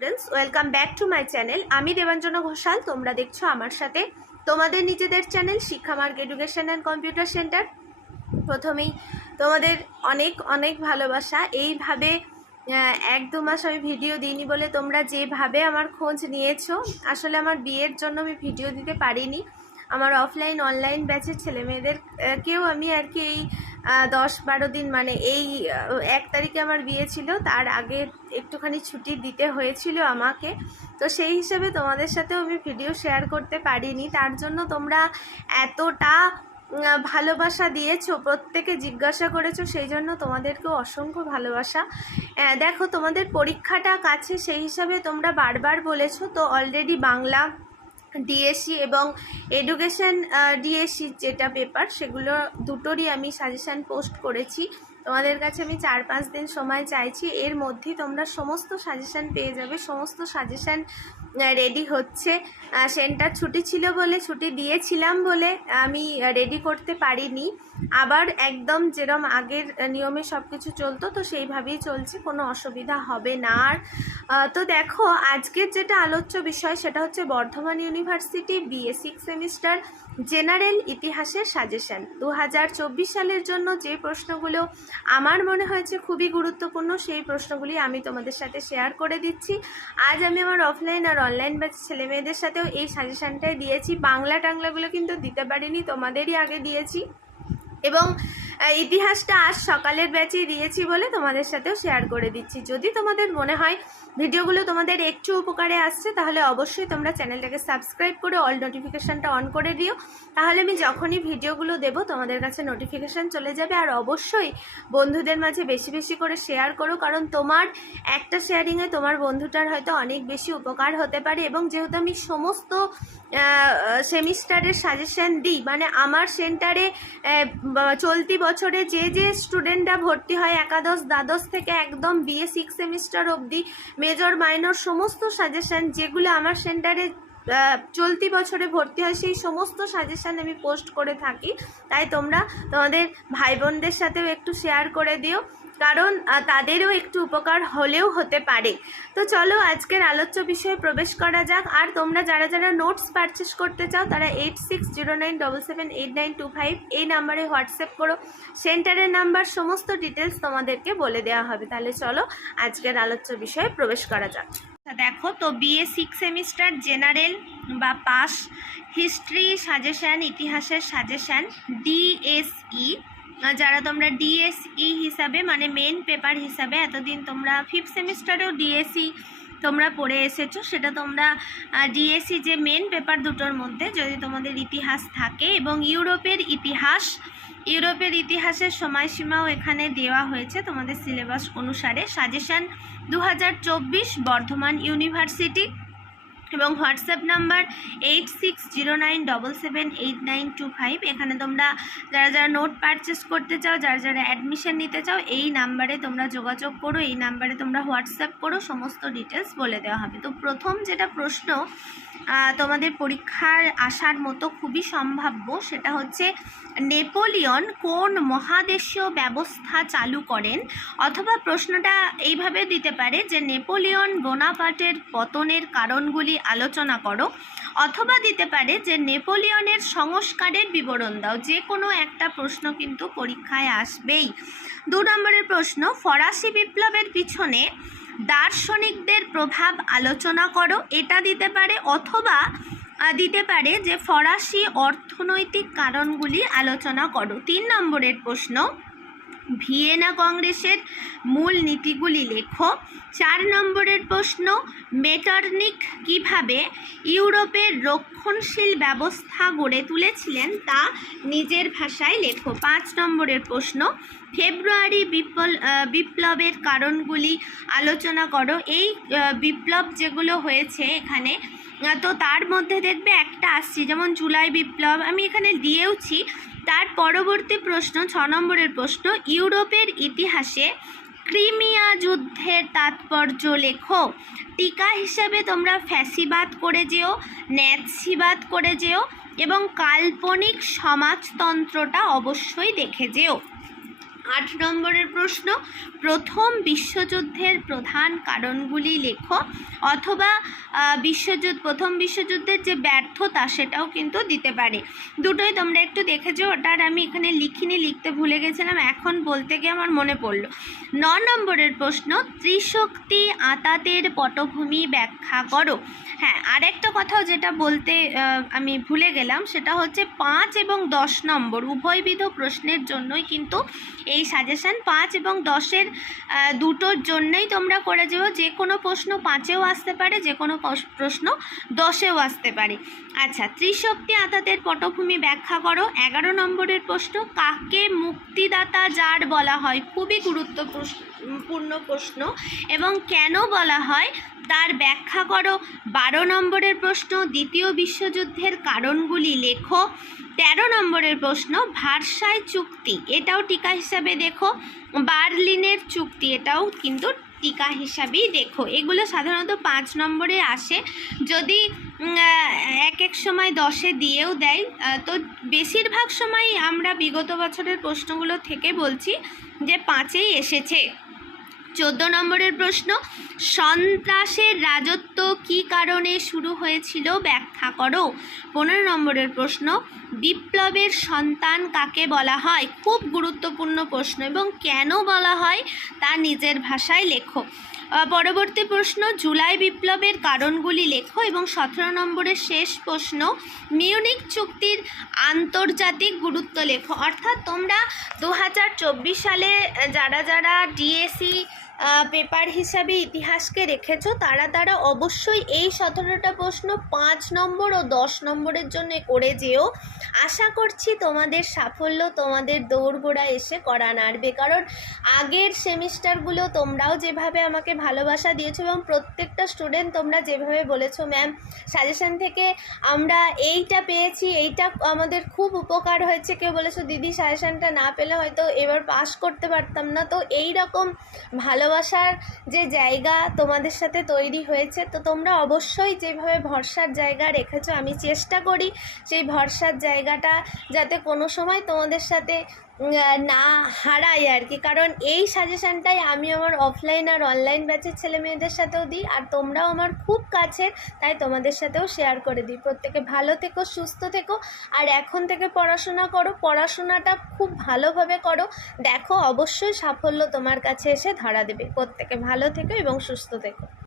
Students, welcome back to my channel. আমি দেবাঞ্জনা ঘোষাল, তোমরা দেখছো আমার সাথে তোমাদের নিজেদের চ্যানেল শিক্ষা মার্গ এডুকেশন অ্যান্ড কম্পিউটার সেন্টার। প্রথমেই তোমাদের অনেক অনেক ভালোবাসা। এইভাবে 1-2 মাস আমি ভিডিও দিইনি বলে তোমরা যেভাবে আমার খোঁজ নিয়েছো, আসলে আমার বিয়ের জন্য আমি ভিডিও দিতে পারিনি। আমার অফলাইন অনলাইন ব্যাচের ছেলেমেয়েদেরকেও আমি আর কি এই 10-12 দিন, মানে এই 1 তারিখে আমার বিয়ে ছিল, তার আগে একটুখানি ছুটি দিতে হয়েছিল আমাকে। তো সেই হিসেবে তোমাদের সাথেও আমি ভিডিও শেয়ার করতে পারিনি। তার জন্য তোমরা এতটা ভালোবাসা দিয়েছো, প্রত্যেকে জিজ্ঞাসা করেছো, সেই জন্য তোমাদেরকেও অসংখ্য ভালোবাসা। দেখো, তোমাদের পরীক্ষাটা কাছে, সেই হিসাবে তোমরা বারবার বলেছো। তো অলরেডি বাংলা ডিএসসি এবং এডুকেশন ডিএসসি যেটা পেপার, সেগুলো দুটোরই আমি সাজেশান পোস্ট করেছি। তোমাদের কাছে আমি 4-5 দিন সময় চাইছি, এর মধ্যেই তোমরা সমস্ত সাজেশান পেয়ে যাবে। সমস্ত সাজেশান রেডি হচ্ছে। সেন্টার ছুটি ছিল বলে, ছুটি দিয়েছিলাম বলে আমি রেডি করতে পারিনি। আবার একদম যেরম আগের নিয়মে সব কিছু চলতো, তো সেইভাবেই চলছে, কোনো অসুবিধা হবে না আর। তো দেখো, আজকের যেটা আলোচ্য বিষয় সেটা হচ্ছে Bardhaman university BA 6 semester general ইতিহাসের সাজেশান 2024 সালের জন্য। যে প্রশ্নগুলো আমার মনে হয়েছে খুবই গুরুত্বপূর্ণ, সেই প্রশ্নগুলি আমি তোমাদের সাথে শেয়ার করে দিচ্ছি। আজ আমি আমার অফলাইন আর অনলাইন ব্যাচ ছেলেমেয়েদের সাথেও এই সাজেশানটাই দিয়েছি। বাংলা টাংলাগুলো কিন্তু দিতে পারিনি, তোমাদেরই আগে দিয়েছি। এবং ইতিহাসটা আজ সকালের ব্যাচেই দিয়েছি বলে তোমাদের সাথেও শেয়ার করে দিচ্ছি। যদি তোমাদের মনে হয় ভিডিওগুলো তোমাদের একটু উপকারে আসছে, তাহলে অবশ্যই তোমরা চ্যানেলটাকে সাবস্ক্রাইব করে অল নোটিফিকেশানটা অন করে দিও। তাহলে আমি যখনই ভিডিওগুলো দেবো তোমাদের কাছে নোটিফিকেশান চলে যাবে। আর অবশ্যই বন্ধুদের মাঝে বেশি বেশি করে শেয়ার করো, কারণ তোমার একটা শেয়ারিংয়ে তোমার বন্ধুটার হয়তো অনেক বেশি উপকার হতে পারে। এবং যেহেতু আমি সমস্ত সেমিস্টারের সাজেশান দিই, মানে আমার সেন্টারে চলতি বছরে যে স্টুডেন্টরা ভর্তি হয় একাদশ দ্বাদশ থেকে একদম বিএ 6 সেমিস্টার অবধি, মেজর মাইনর সমস্ত সাজেশান যেগুলো আমার সেন্টারে চলতি বছরে ভর্তি হয়, সেই সমস্ত সাজেশান আমি পোস্ট করে থাকি। তাই তোমরা তোমাদের ভাই বোনদের সাথেও একটু শেয়ার করে দিও, কারণ তাদেরও একটু উপকার হলেও হতে পারে। তো চলো আজকের আলোচ্য বিষয়ে প্রবেশ করা যাক। আর তোমরা যারা যারা নোটস পারচেস করতে চাও, তারা 8609778925 এই নাম্বারে হোয়াটসঅ্যাপ করো। সেন্টারের নাম্বার, সমস্ত ডিটেলস তোমাদেরকে বলে দেওয়া হবে। তাহলে চলো আজকের আলোচ্য বিষয়ে প্রবেশ করা যাক। দেখো, তো বিএ 6 সেমিস্টার জেনারেল বা পাস হিস্ট্রি সাজেশান, ইতিহাসের সাজেশান ডিএসই, যারা তোমরা ডিএসই হিসাবে, মানে মেন পেপার হিসাবে, এতদিন তোমরা 5th সেমিস্টারেও ডিএসই তোমরা পড়ে এসেছো, সেটা তোমরা ডিএসই যে মেন পেপার দুটোর মধ্যে যদি তোমাদের ইতিহাস থাকে এবং ইউরোপের ইতিহাসের সময়সীমাও এখানে দেওয়া হয়েছে তোমাদের সিলেবাস অনুসারে। সাজেশান 2024 বর্ধমান ইউনিভার্সিটি, এবং হোয়াটসঅ্যাপ নাম্বার 8609778925। এখানে তোমরা যারা যারা নোট পারচেস করতে চাও, যারা যারা অ্যাডমিশন নিতে চাও, এই নাম্বারে তোমরা যোগাযোগ করো, এই নাম্বারে তোমরা হোয়াটসঅ্যাপ করো, সমস্ত ডিটেলস বলে দেওয়া হবে। তো প্রথম যেটা প্রশ্ন তোমাদের পরীক্ষার আসার মতো খুবই সম্ভাব্য, সেটা হচ্ছে নেপোলিয়ন কোন মহাদেশীয় ব্যবস্থা চালু করেন? অথবা প্রশ্নটা এইভাবে দিতে পারে যে নেপোলিয়ন বোনাপার্টের পতনের কারণগুলি আলোচনা করো। অথবা দিতে পারে যে নেপোলিয়নের সংস্কারের বিবরণ দাও। যে কোনো একটা প্রশ্ন কিন্তু পরীক্ষায় আসবেই। 2 নম্বরের প্রশ্ন, ফরাসি বিপ্লবের পিছনে দার্শনিকদের প্রভাব আলোচনা করো, এটা দিতে পারে। অথবা দিতে পারে যে ফরাসি অর্থনৈতিক কারণগুলি আলোচনা করো। 3 নম্বরের প্রশ্ন, ভিয়েনা কংগ্রেসের মূল নীতিগুলি লেখো। 4 নম্বরের প্রশ্ন, মেটারনিখ কিভাবে ইউরোপের রক্ষণশীল ব্যবস্থা গড়ে তুলেছিলেন তা নিজের ভাষায় লেখো। 5 নম্বরের প্রশ্ন, ফেব্রুয়ারি বিপ্লবের কারণগুলি আলোচনা করো। এই বিপ্লব যেগুলো হয়েছে এখানে, তো তার মধ্যে দেখবে একটা আসছে, যেমন জুলাই বিপ্লব আমি এখানে দিয়েওছি। তার পরবর্তী প্রশ্ন 6 নম্বরের প্রশ্ন, ইউরোপের ইতিহাসে ক্রিমিয়া যুদ্ধের তাৎপর্য লেখো। টিকা হিসেবে তোমরা ফ্যাসিবাদ করে যেও, ন্যাৎসিবাদ করে যেও, এবং কাল্পনিক সমাজতন্ত্রটা অবশ্যই দেখে যেও। 8 নম্বরের প্রশ্ন, প্রথম বিশ্বযুদ্ধের প্রধান কারণগুলি লেখো, অথবা প্রথম বিশ্বযুদ্ধের যে ব্যর্থতা সেটাও কিন্তু দিতে পারে। দুটোই তোমরা একটু দেখেছো, ওটা আর আমি এখানে লিখিনি, লিখতে ভুলে গেছিলাম, এখন বলতে গিয়ে আমার মনে পড়লো। 9 নম্বরের প্রশ্ন, ত্রিশক্তি আঁতাতের পটভূমি ব্যাখ্যা করো। হ্যাঁ, আরেকটা কথাও যেটা বলতে আমি ভুলে গেলাম, সেটা হচ্ছে 5 এবং 10 নম্বর উভয়বিধ প্রশ্নের জন্যই কিন্তু এই সাজেশান। 5 এবং 10-এর দুটোর জন্যই তোমরা করে যাও, যে কোনো প্রশ্ন 5-এও আসতে পারে, যে কোনো প্রশ্ন 10-এও আসতে পারে। আচ্ছা, ত্রিশক্তি আঁতাতের পটভূমি ব্যাখ্যা করো। 11 নম্বরের প্রশ্ন, কাকে মুক্তিদাতা জার বলা হয়? খুবই গুরুত্বপূর্ণ প্রশ্ন, এবং কেন বলা হয় তার ব্যাখ্যা করো। 12 নম্বরের প্রশ্ন, দ্বিতীয় বিশ্বযুদ্ধের কারণগুলি লেখো। 13 নম্বরের প্রশ্ন, ভার্সাই চুক্তি, এটাও টিকা হিসাবে দেখো। বার্লিনের চুক্তি, এটাও কিন্তু টিকা হিসাবেই দেখো। এগুলো সাধারণত 5 নম্বরে আসে, যদি এক সময় 10-এ দিয়েও দেয়, তো বেশিরভাগ সময় আমরা বিগত বছরের প্রশ্নগুলো থেকে বলছি যে 5-এই এসেছে। 14 নম্বরের প্রশ্ন, সন্ত্রাসের রাজত্ব কী কারণে শুরু হয়েছিল ব্যাখ্যা করো। 15 নম্বরের প্রশ্ন, বিপ্লবের সন্তান কাকে বলা হয়? খুব গুরুত্বপূর্ণ প্রশ্ন, এবং কেন বলা হয় তা নিজের ভাষায় লেখো। পরবর্তী প্রশ্ন, জুলাই বিপ্লবের কারণগুলি লেখো। এবং 17 নম্বরের শেষ প্রশ্ন, মিউনিক চুক্তির আন্তর্জাতিক গুরুত্ব লেখো। অর্থাৎ তোমরা 2024 সালে যারা ডিএসসি পেপার হিসাবে ইতিহাসকে রেখেছো, তারা অবশ্যই এই 17টা প্রশ্ন 5 নম্বর ও 10 নম্বরের জন্য করে যেও। আশা করছি তোমাদের সাফল্য তোমাদের দৌড়গোড়া এসে করা নাড়বে, কারণ আগের সেমিস্টারগুলো তোমরাও যেভাবে আমাকে ভালোবাসা দিয়েছো, এবং প্রত্যেকটা স্টুডেন্ট তোমরা যেভাবে বলেছো ম্যাম সাজেশন থেকে আমরা এইটা পেয়েছি, এইটা আমাদের খুব উপকার হয়েছে, কেউ বলেছো দিদি সাজেশনটা না পেলে হয়তো এবার পাস করতে পারতাম না, তো এই রকম ভালোবাসার যে জায়গা তোমাদের সাথে তৈরি হয়েছে, তো তোমরা অবশ্যই যেভাবে ভরসার জায়গা রেখেছো, আমি চেষ্টা করি সেই ভরসার জায়গাটা যাতে কোনো সময় তোমাদের সাথে না হারাই আর কি। কারণ এই সাজেশনটাই আমি আমার অফলাইন আর অনলাইন ব্যাচের ছেলে মেয়েদের সাথেও দিই, আর তোমরাও আমার খুব কাছের, তাই তোমাদের সাথেও শেয়ার করে দিই। প্রত্যেকে ভালো থেকো, সুস্থ থেকো, আর এখন থেকে পড়াশোনা করো, পড়াশোনাটা খুব ভালোভাবে করো, দেখো অবশ্যই সাফল্য তোমার কাছে এসে ধরা দেবে। প্রত্যেকে ভালো থেকো এবং সুস্থ থেকো।